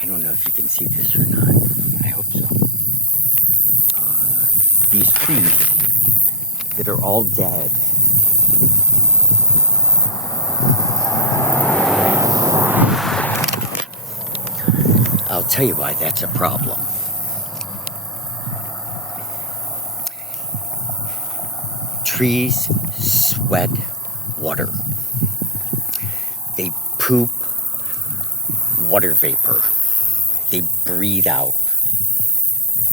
I don't know if you can see this or not. I hope so. These trees that are all dead. I'll tell you why that's a problem. Trees sweat water. They poop water vapor. They breathe out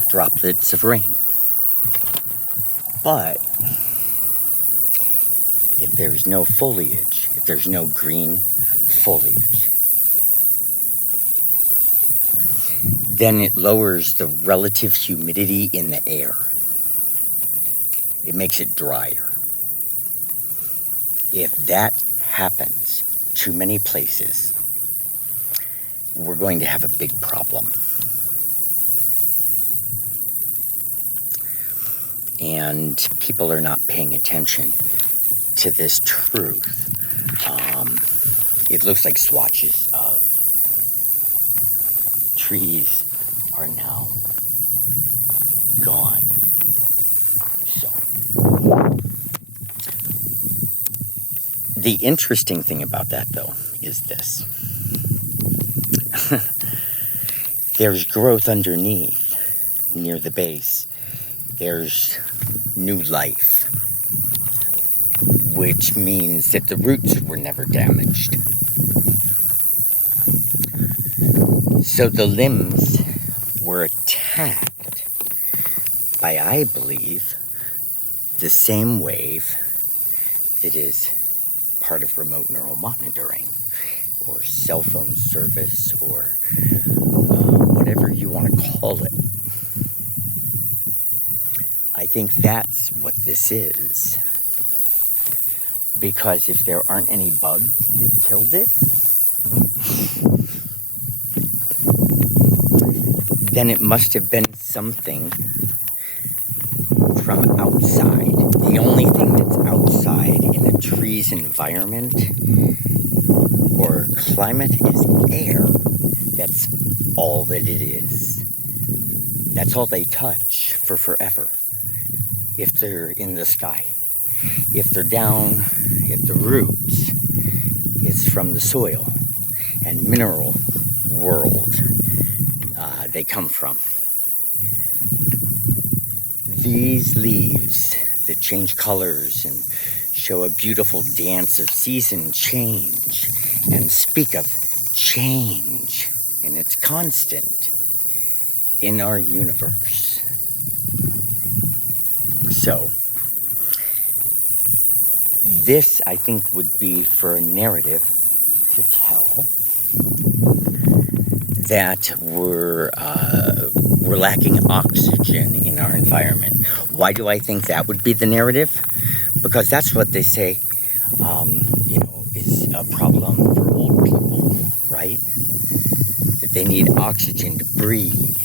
droplets of rain. But if there's no foliage, if there's no green foliage, then it lowers the relative humidity in the air. It makes it drier. If that happens too many places, we're going to have a big problem. And people are not paying attention to this truth. It looks like swatches of trees are now gone. So, the interesting thing about that, though, is this. There's growth underneath, near the base. There's new life, which means that the roots were never damaged. So the limbs were attacked by, I believe, the same wave that is part of remote neural monitoring, or cell phone service, or whatever you want to call it. I think that's what this is. Because if there aren't any bugs that killed it, then it must have been something from outside. The only thing that's outside in a tree's environment or climate is air. That's all that it is. That's all they touch for forever. If they're in the sky. If they're down at the roots, it's from the soil and mineral world they come from. These leaves that change colors and show a beautiful dance of season change and speak of change, and it's constant in our universe. So, this, I think, would be for a narrative to tell that we're lacking oxygen in our environment. Why do I think that would be the narrative? Because that's what they say, is a problem for old people, right? That they need oxygen to breathe.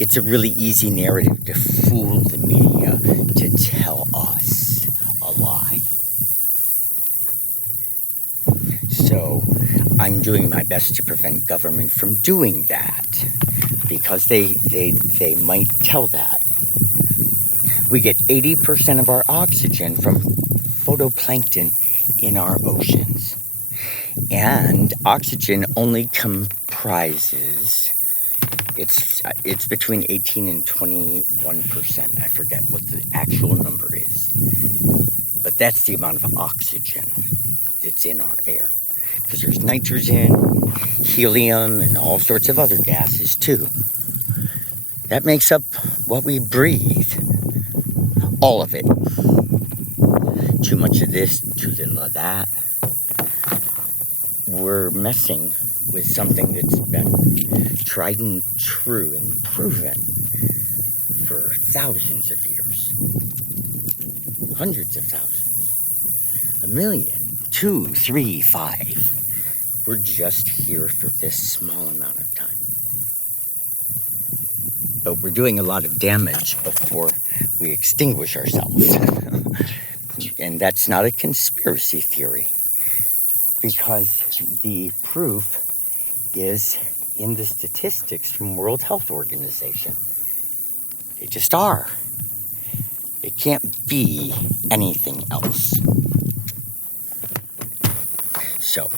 It's a really easy narrative to fool the media to tell us a lie. So I'm doing my best to prevent government from doing that, because they might tell that. We get 80% of our oxygen from phytoplankton in our oceans. And oxygen only comprises, it's between 18 and 21%. I forget what the actual number is. But that's the amount of oxygen that's in our air. Because there's nitrogen, helium, and all sorts of other gases too. That makes up what we breathe. All of it. Too much of this, too little of that. We're messing with something that's been tried and true and proven for thousands of years. Hundreds of thousands. 1 million. 2, 3, 5. We're just here for this small amount of time. But we're doing a lot of damage before we extinguish ourselves. And that's not a conspiracy theory, because the proof is in the statistics from World Health Organization. They just are. It can't be anything else. So,